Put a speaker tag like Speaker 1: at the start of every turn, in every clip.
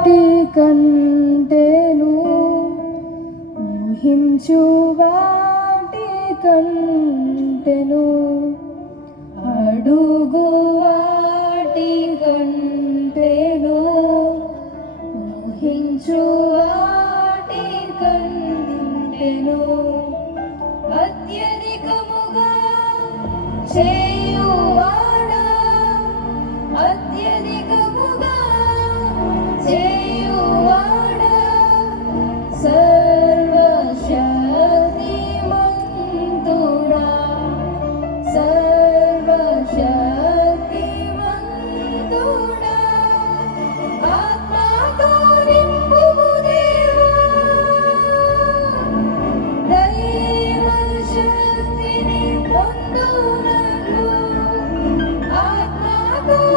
Speaker 1: వాటి కంటేను మోహించు వాటి కంటెను. అడుగు వాటి కంటేను మోహించు వాటి కంటెను. అత్యధికముగా చేయు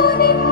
Speaker 1: morning.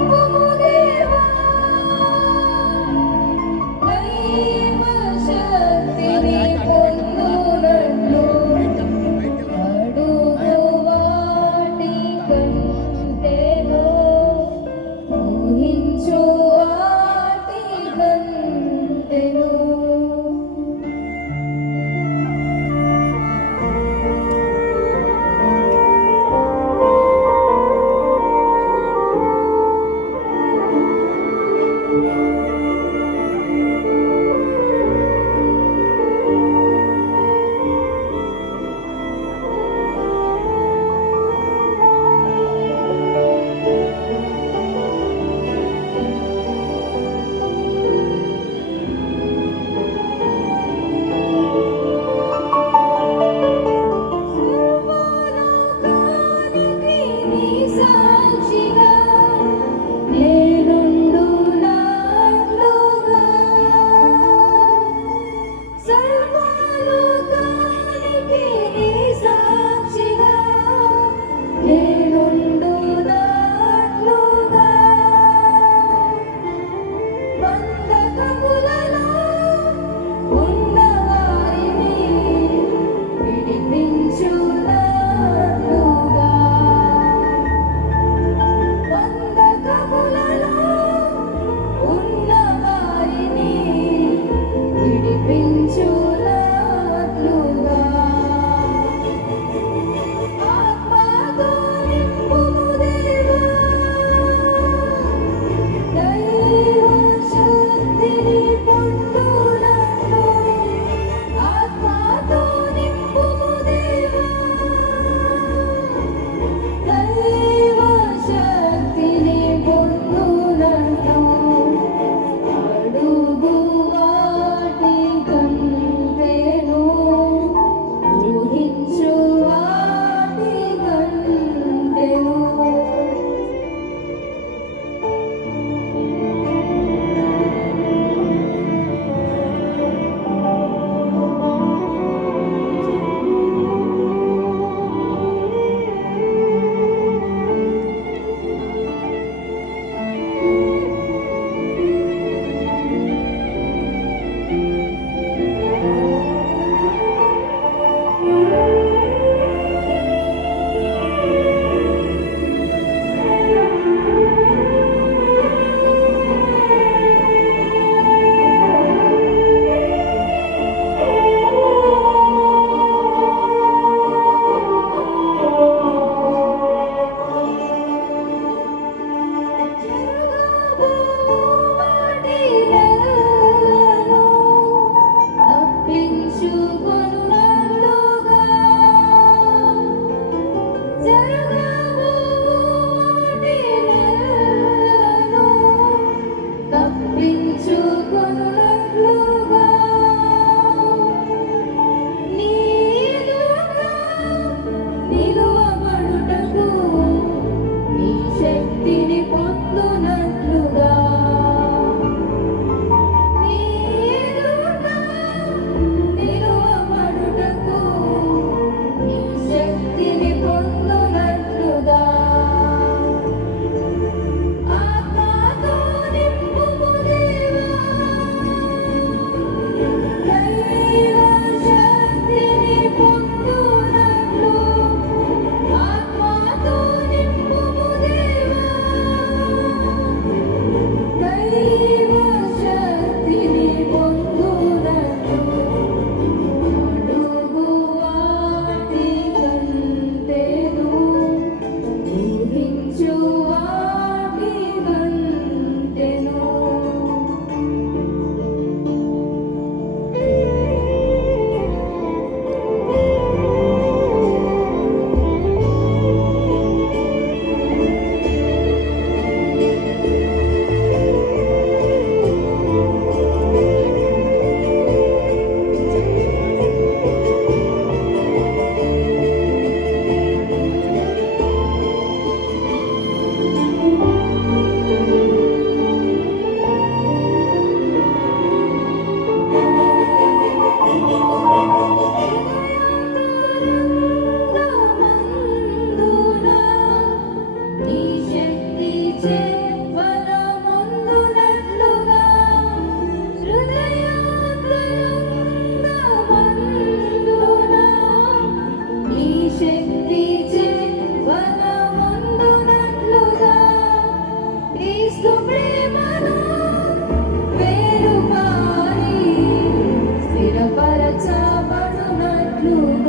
Speaker 1: blue.